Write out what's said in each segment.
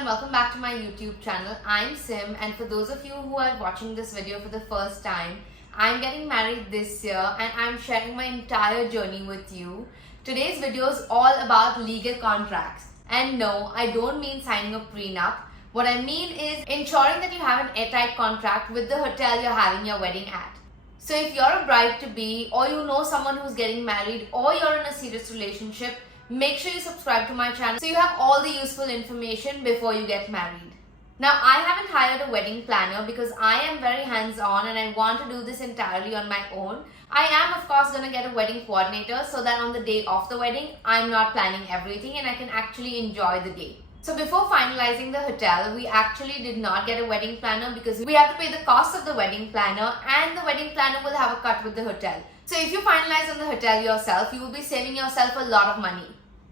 and welcome back to my YouTube channel. I'm Sim, and for those of you who are watching this video for the first time, I'm getting married this year and I'm sharing my entire journey with you. Today's video is all about legal contracts. And no, I don't mean signing a prenup. What I mean is ensuring that you have an airtight contract with the hotel you're having your wedding at. So if you're a bride-to-be, or you know someone who's getting married, or you're in a serious relationship, make sure you subscribe to my channel so you have all the useful information before you get married. Now, I haven't hired a wedding planner because I am very hands-on and I want to do this entirely on my own. I am of course going to get a wedding coordinator so that on the day of the wedding, I'm not planning everything and I can actually enjoy the day. So before finalizing the hotel, we actually did not get a wedding planner because we have to pay the cost of the wedding planner and the wedding planner will have a cut with the hotel. So if you finalize on the hotel yourself, you will be saving yourself a lot of money.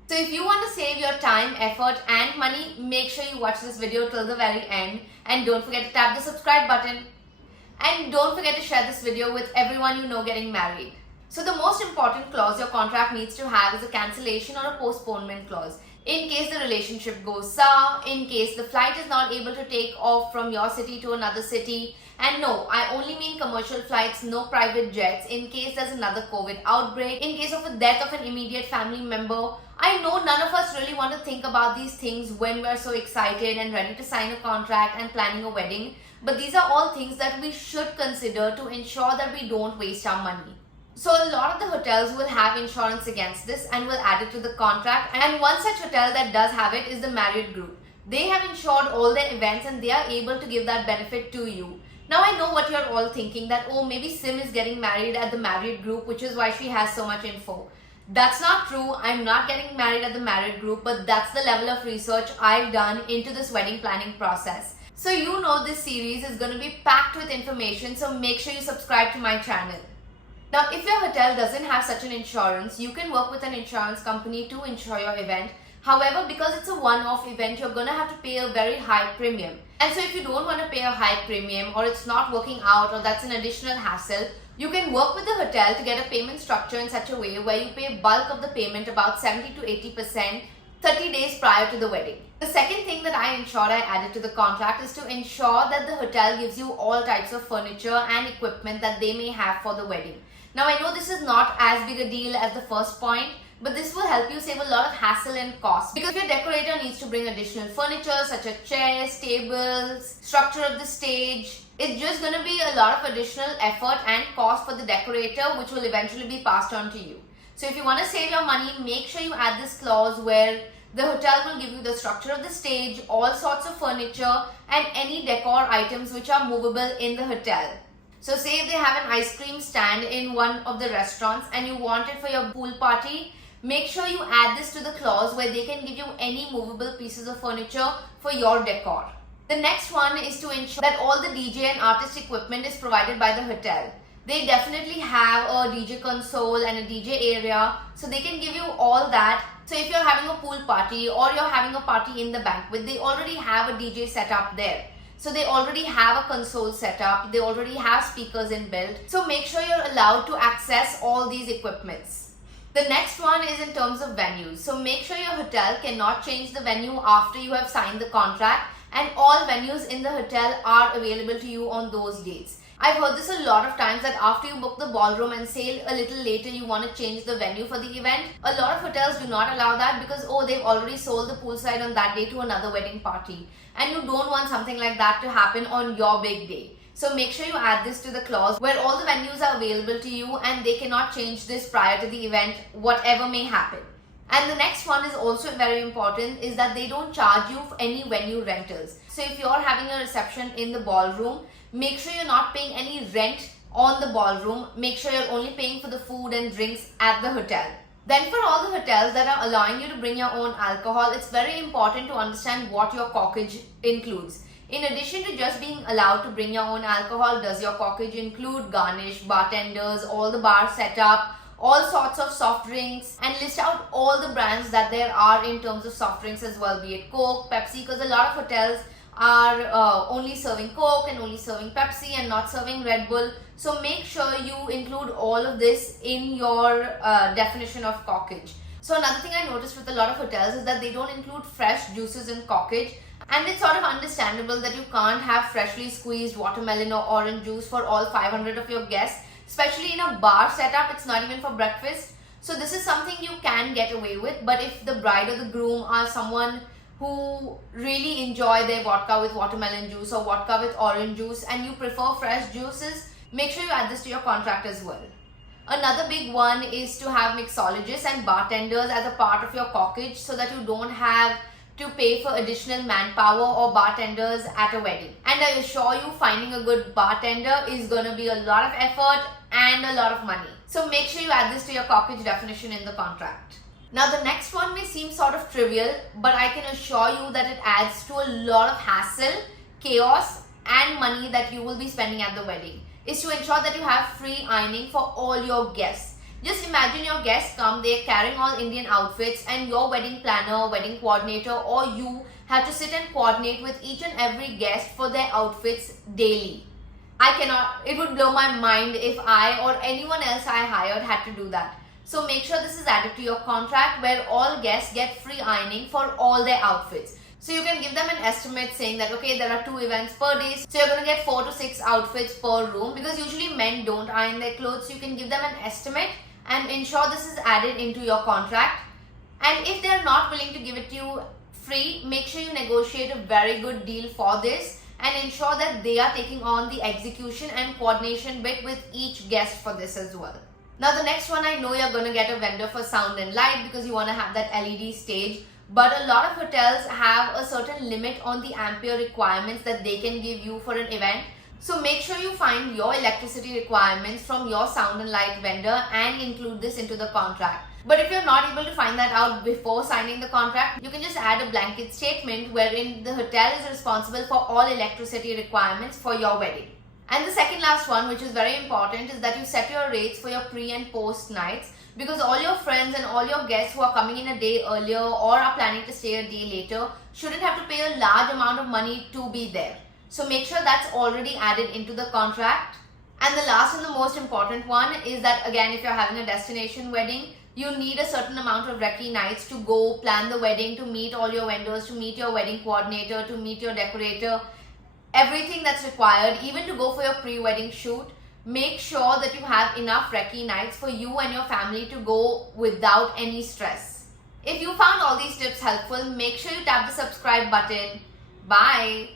So if you want to save your time, effort and money, make sure you watch this video till the very end and don't forget to tap the subscribe button. And don't forget to share this video with everyone you know getting married. So the most important clause your contract needs to have is a cancellation or a postponement clause. In case the relationship goes sour, in case the flight is not able to take off from your city to another city. And no, I only mean commercial flights, no private jets, in case there's another COVID outbreak, in case of a death of an immediate family member. I know none of us really want to think about these things when we're so excited and ready to sign a contract and planning a wedding. But these are all things that we should consider to ensure that we don't waste our money. So a lot of the hotels will have insurance against this and will add it to the contract. And one such hotel that does have it is the Marriott Group. They have insured all their events and they are able to give that benefit to you. Now I know what you're all thinking, that oh, maybe Sim is getting married at the Marriott Group, which is why she has so much info. That's not true. I'm not getting married at the Marriott Group, but that's the level of research I've done into this wedding planning process. So you know this series is going to be packed with information, so make sure you subscribe to my channel. Now, if your hotel doesn't have such an insurance, you can work with an insurance company to insure your event. However, because it's a one-off event, you're going to have to pay a very high premium. And so if you don't want to pay a high premium or it's not working out or that's an additional hassle, you can work with the hotel to get a payment structure in such a way where you pay bulk of the payment, about 70 to 80%, 30 days prior to the wedding. The second thing that I ensured I added to the contract is to ensure that the hotel gives you all types of furniture and equipment that they may have for the wedding. Now I know this is not as big a deal as the first point, but this will help you save a lot of hassle and cost, because your decorator needs to bring additional furniture such as chairs, tables, structure of the stage. It's just going to be a lot of additional effort and cost for the decorator, which will eventually be passed on to you. So if you want to save your money, make sure you add this clause where the hotel will give you the structure of the stage, all sorts of furniture and any decor items which are movable in the hotel. So say if they have an ice cream stand in one of the restaurants and you want it for your pool party, make sure you add this to the clause where they can give you any movable pieces of furniture for your decor. The next one is to ensure that all the DJ and artist equipment is provided by the hotel. They definitely have a DJ console and a DJ area, so they can give you all that. So if you're having a pool party or you're having a party in the banquet, they already have a DJ set up there. So they already have a console set up, they already have speakers inbuilt. So make sure you're allowed to access all these equipments. The next one is in terms of venues. So make sure your hotel cannot change the venue after you have signed the contract, and all venues in the hotel are available to you on those dates. I've heard this a lot of times, that after you book the ballroom and say a little later you want to change the venue for the event. A lot of hotels do not allow that because they've already sold the poolside on that day to another wedding party. And you don't want something like that to happen on your big day. So make sure you add this to the clause where all the venues are available to you and they cannot change this prior to the event, whatever may happen. And the next one is also very important, is that they don't charge you for any venue rentals. So if you're having a reception in the ballroom, make sure you're not paying any rent on the ballroom. Make sure you're only paying for the food and drinks at the hotel. Then for all the hotels that are allowing you to bring your own alcohol, it's very important to understand what your corkage includes. In addition to just being allowed to bring your own alcohol, does your corkage include garnish, bartenders, all the bar setup, all sorts of soft drinks, and list out all the brands that there are in terms of soft drinks as well, be it Coke, Pepsi, because a lot of hotels are only serving Coke and only serving Pepsi and not serving Red Bull. So make sure you include all of this in your definition of corkage. So another thing I noticed with a lot of hotels is that they don't include fresh juices in corkage. And it's sort of understandable that you can't have freshly squeezed watermelon or orange juice for all 500 of your guests, especially in a bar setup. It's not even for breakfast. So this is something you can get away with. But if the bride or the groom are someone who really enjoy their vodka with watermelon juice or vodka with orange juice and you prefer fresh juices, make sure you add this to your contract as well. Another big one is to have mixologists and bartenders as a part of your corkage so that you don't have to pay for additional manpower or bartenders at a wedding. And I assure you, finding a good bartender is going to be a lot of effort and a lot of money. So make sure you add this to your corkage definition in the contract. Now the next one may seem sort of trivial, but I can assure you that it adds to a lot of hassle, chaos and money that you will be spending at the wedding, is to ensure that you have free ironing for all your guests. Just imagine your guests come, they're carrying all Indian outfits and your wedding planner, wedding coordinator or you have to sit and coordinate with each and every guest for their outfits daily. It would blow my mind if I or anyone else I hired had to do that. So make sure this is added to your contract where all guests get free ironing for all their outfits. So you can give them an estimate saying that okay, there are 2 events per day, so you're going to get 4 to 6 outfits per room, because usually men don't iron their clothes. So you can give them an estimate and ensure this is added into your contract. And if they're not willing to give it to you free, make sure you negotiate a very good deal for this and ensure that they are taking on the execution and coordination bit with each guest for this as well. Now the next one, I know you're going to get a vendor for sound and light because you want to have that LED stage. But a lot of hotels have a certain limit on the ampere requirements that they can give you for an event. So make sure you find your electricity requirements from your sound and light vendor and include this into the contract. But if you're not able to find that out before signing the contract, you can just add a blanket statement wherein the hotel is responsible for all electricity requirements for your wedding. And the second last one, which is very important, is that you set your rates for your pre and post nights, because all your friends and all your guests who are coming in a day earlier or are planning to stay a day later shouldn't have to pay a large amount of money to be there. So make sure that's already added into the contract. And the last and the most important one is that, again, if you're having a destination wedding, you need a certain amount of recce nights to go plan the wedding, to meet all your vendors, to meet your wedding coordinator, to meet your decorator, everything that's required, even to go for your pre-wedding shoot. Make sure that you have enough recce nights for you and your family to go without any stress. If you found all these tips helpful, make sure you tap the subscribe button. Bye.